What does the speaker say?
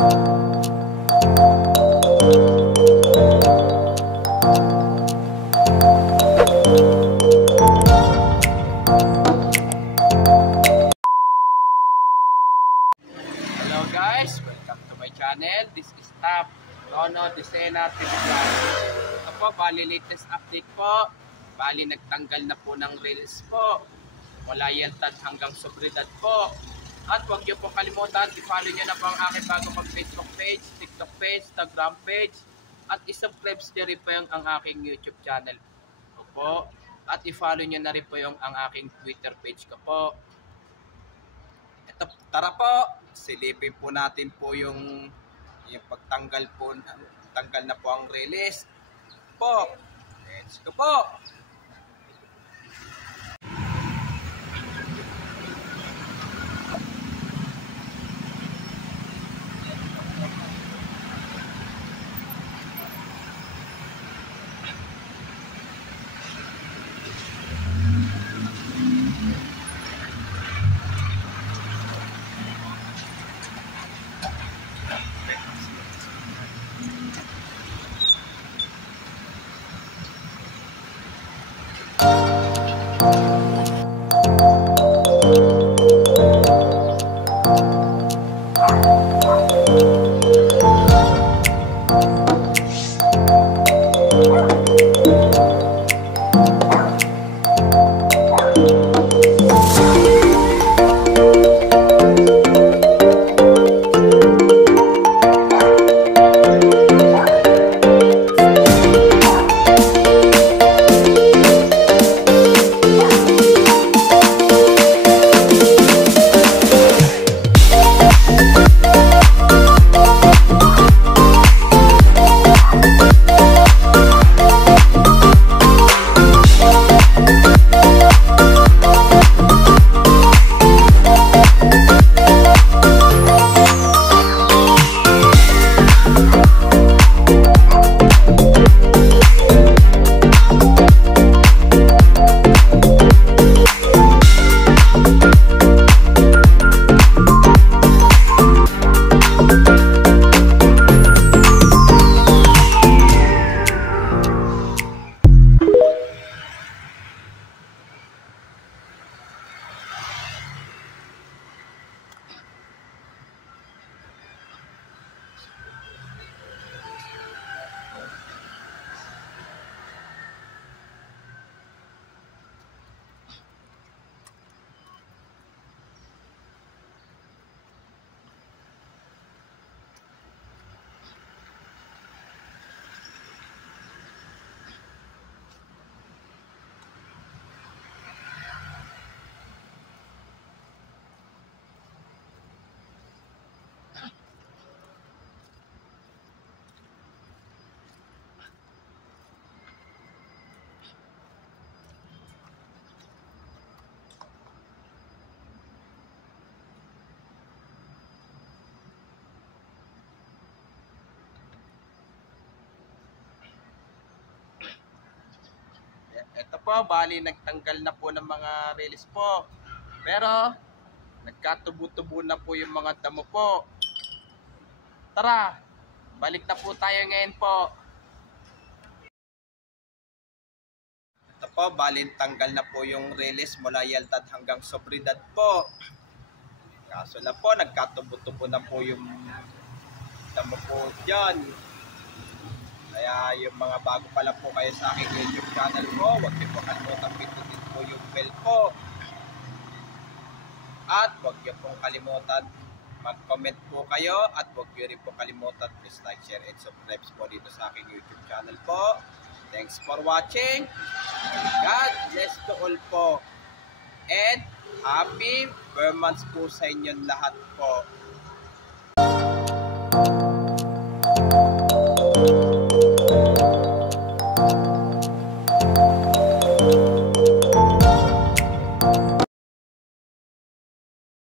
Hello guys, welcome to my channel. This is Top Nono Decena TV. Ito po, bali latest update po. Bali nagtanggal na po ng reels po. Mula yeltad hanggang sobridad po. At huwag niyo po kalimutan, i-follow niyo na po ang aking bagong Facebook page, TikTok page, Instagram page. At isubscribe niyo rin po yung ang aking YouTube channel po. At i-follow niyo na rin po yung ang aking Twitter page ko po. Tara po, silipin po natin po yung pagtanggal po, tanggal na po ang release po. Let's go po. Ito po, bali nagtanggal na po ng mga release po. Pero nagkatubo-tubo na po yung mga damo po. Tara, balik na po tayo ngayon po. Ito po, bali tanggal na po yung release mula yeltad hanggang sobridad po. Kaso na po, nagkatubo-tubo na po yung damo po dyan. Kaya yung mga bago pa lang po kayo sa aking YouTube channel ko, huwag niyo po kalimutan pindutin po yung bell po. At huwag niyo pong kalimutan mag-comment po kayo. At huwag niyo rin po kalimutan please like, share, and subscribe po dito sa aking YouTube channel po. Thanks for watching. God bless to all po. And happy Burr months po sa inyong lahat po.